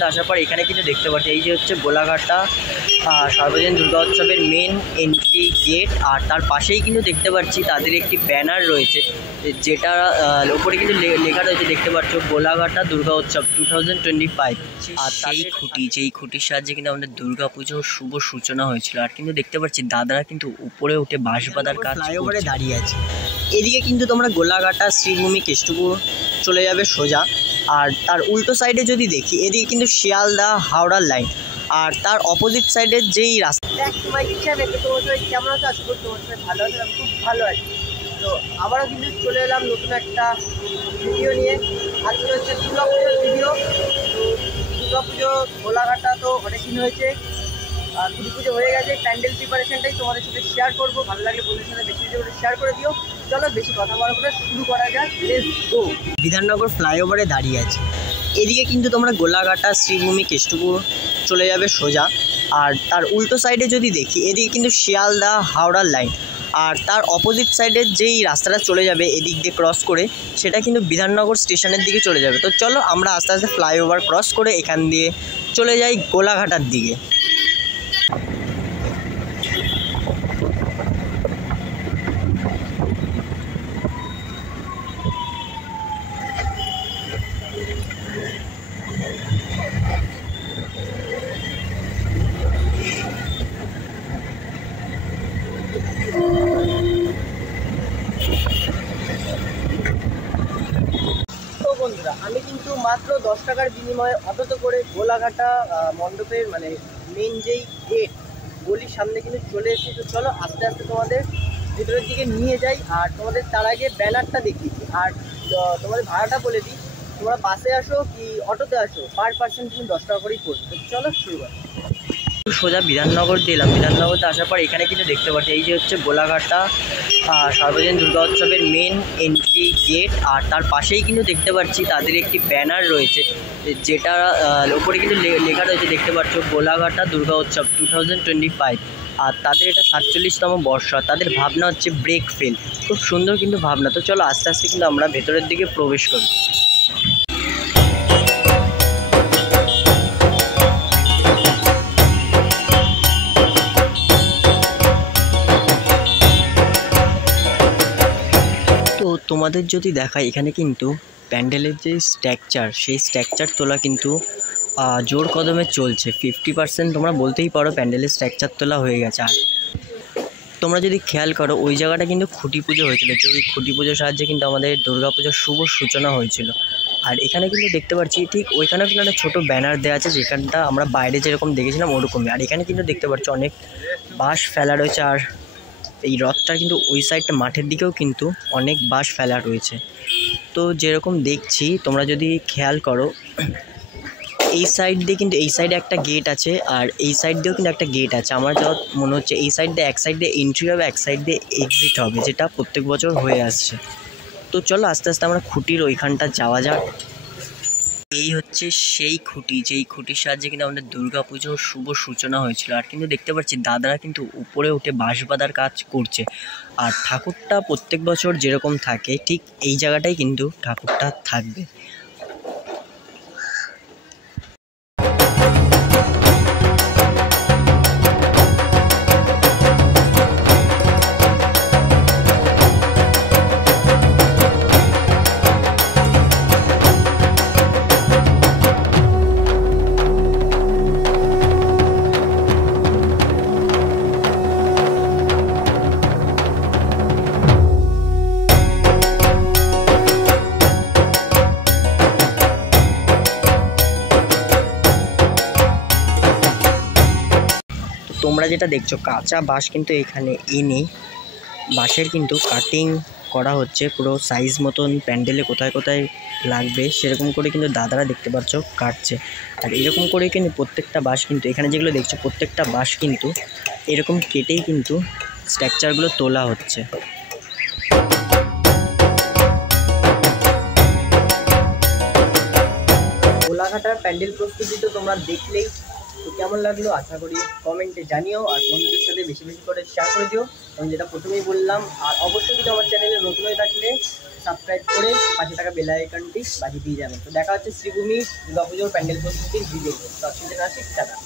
বিধাননগরতে আসার পর এখানে কিন্তু দেখতে পাচ্ছি এই যে হচ্ছে গোলাঘাটা সার্বজনীন দুর্গা উৎসবের মেন এন্ট্রি গেট। আর তার পাশেই কিন্তু দেখতে পাচ্ছি তাদের একটি ব্যানার রয়েছে, যেটা ওপরে কিন্তু লেখা রয়েছে দেখতে পাচ্ছ গোলাঘাটা দুর্গা উৎসব 2025। আর সেই খুঁটি, যেই খুঁটির সাহায্যে কিন্তু আমাদের দুর্গা পুজোর শুভ সূচনা হয়েছিল। আর কিন্তু দেখতে পাচ্ছি দাদারা কিন্তু উপরে উঠে বাঁশ বাঁধার কাজ ফ্লাইওভারে দাঁড়িয়ে আছে। এদিকে কিন্তু তোমরা গোলাঘাটা শ্রীভূমি কেষ্টপুর চলে যাবে সোজা। আর তার উল্টো সাইডে যদি দেখি এদিকে কিন্তু শিয়ালদা হাওড়ার লাইন। আর তার অপোজিট সাইডের যেই রাস্তা কেমন আছে, আশা করি তোমার সাথে ভালো আছে, আমি খুব ভালো আছি। তো আবারও কিন্তু চলে এলাম নতুন একটা ভিডিও নিয়ে। আজকে হচ্ছে দুর্গা পুজোর ভিডিও। তো দুর্গা পুজো গোলাঘাটা তো অনেক দিন হয়েছে, খুঁটি পুজো হয়ে গেছে। প্যান্ডেল প্রিপারেশনটাই তোমাদের সাথে শেয়ার করবো। ভালো লাগলে বন্ধুদের সাথে বেশি বেশি করে শেয়ার করে দিও। চলো বেশি কথা বলা করে শুরু করা যাক, লেটস গো। বিধাননগর ফ্লাইওভারে দাঁড়িয়ে আছে। এদিকে কিন্তু তোমরা গোলাঘাটা শ্রীভূমি কেষ্টপুর চলে যাবে সোজা। আর তার উল্টো সাইডে যদি দেখি এদিকে কিন্তু শিয়ালদা হাওড়ার লাইন। আর তার অপোজিট সাইডের যেই রাস্তাটা চলে যাবে এদিক দিয়ে ক্রস করে, সেটা কিন্তু বিধাননগর স্টেশনের দিকে চলে যাবে। তো চলো আমরা আস্তে আস্তে ফ্লাইওভার ক্রস করে এখান দিয়ে চলে যাই গোলাঘাটার দিকে। বন্ধুরা, আমি কিন্তু মাত্র 10 টাকার বিনিময়ে অটোতে করে গোলাঘাটা মণ্ডপের মানে মেন যেই গেট গলির সামনে কিন্তু চলে এসেছি। তো চলো আস্তে আস্তে তোমাদের ভিতরের দিকে নিয়ে যাই। আর তোমাদের তার আগে ব্যানারটা দেখিয়েছি। আর তোমাদের ভাড়াটা বলে দিই, তোমরা বাসে আসো কি অটোতে আসো, পার পার্সন কিন্তু 10 টাকা করেই পড়বে। তো চলো শুরু করি। সোজা বিধাননগর দিলাম। বিধাননগরতে আসার পর এখানে কিন্তু দেখতে পাচ্ছি এই যে হচ্ছে গোলাঘাটা সার্বজনীন দুর্গা উৎসবের মেন এন্ট্রি গেট। আর তার পাশেই কিন্তু দেখতে পাচ্ছি তাদের একটি ব্যানার রয়েছে, যেটা ওপরে কিন্তু লেখা রয়েছে দেখতে পাচ্ছ গোলাঘাটা দুর্গা উৎসব 2025। আর তাদের এটা 47তম বর্ষ। তাদের ভাবনা হচ্ছে ব্রেক ফেল। খুব সুন্দর কিন্তু ভাবনা। তো চলো আস্তে আস্তে কিন্তু আমরা ভেতরের দিকে প্রবেশ করি। তো তোমাদের যদি দেখায় এখানে কিন্তু প্যান্ডেলের যে স্ট্রাকচার, সেই স্ট্রাকচার তোলা কিন্তু জোর কদমে চলছে। 50% তোমরা বলতেই পারো প্যান্ডেলের স্ট্রাকচার তোলা হয়ে গেছে। আর তোমরা যদি খেয়াল করো ওই জায়গাটা কিন্তু খুঁটি পুজো হয়েছিল, যে ওই খুঁটি পুজোর সাহায্যে কিন্তু আমাদের দুর্গা পুজোর শুভ সূচনা হয়েছিল। আর এখানে কিন্তু দেখতে পাচ্ছি ঠিক ওইখানেও কিন্তু একটা ছোটো ব্যানার দেওয়া আছে, যেখানটা আমরা বাইরে যেরকম দেখেছিলাম ওরকমই। আর এখানে কিন্তু দেখতে পাচ্ছি অনেক বাঁশ ফেলা রয়েছে। আর এই রথটার কিন্তু ওই সাইডটা মাঠের দিকেও কিন্তু অনেক বাঁশ ফেলা রয়েছে। তো যেরকম দেখছি তোমরা যদি খেয়াল করো এই সাইড দিয়ে কিন্তু এই সাইডে একটা গেট আছে, আর এই সাইড দিয়েও কিন্তু একটা গেট আছে। আমার যা মনে হচ্ছে এই সাইড দিয়ে এক সাইড দিয়ে এন্ট্রি হবে, এক সাইড দিয়ে এক্সিট হবে, যেটা প্রত্যেক বছর হয়ে আসছে। তো চলো আস্তে আস্তে আমরা খুঁটির ওইখানটা যাওয়া যাক। এই হচ্ছে সেই খুঁটি, যেই খুঁটির সাহায্যে কিন্তু আমাদের দুর্গা পুজোর শুভ সূচনা হয়েছিল। আর কিন্তু দেখতে পাচ্ছি দাদারা কিন্তু উপরে উঠে বাঁশ বাঁধার কাজ করছে। আর ঠাকুরটা প্রত্যেক বছর যেরকম থাকে ঠিক এই জায়গাটাই কিন্তু ঠাকুরটা থাকবে। তোমরা যেটা দেখছো কাঁচা বাঁশ কিন্তু এখানে এনে বাঁশের কিন্তু কাটিং করা হচ্ছে পুরো সাইজ মতন। প্যান্ডেলে কোথায় কোথায় লাগবে সেরকম করে কিন্তু দাদারা দেখতে পাচ্ছ কাটছে। আর এরকম করে কিন্তু প্রত্যেকটা বাঁশ কিন্তু এখানে যেগুলো দেখছো প্রত্যেকটা বাঁশ কিন্তু এরকম কেটেই কিন্তু স্ট্রাকচারগুলো তোলা হচ্ছে। গোলাঘাটার প্যান্ডেল প্রস্তুতি তো তোমরা দেখলেই। তো কেমন লাগলো আশা করি কমেন্টে জানিও, আর বন্ধুদের সাথে বেশি বেশি করে শেয়ার করে দিও, আমি যেটা প্রথমেই বললাম। আর অবশ্যই কিন্তু আমার চ্যানেলে নতুন হয়ে থাকলে সাবস্ক্রাইব করে পাশে থাকা বেল আইকনটি বাজিয়ে দিয়ে যাবেন। তো দেখা হচ্ছে শ্রীভূমি দুর্গাপুজোর প্যান্ডেল প্রস্তুতির ভিডিও। তো আসলে আসি টাটা।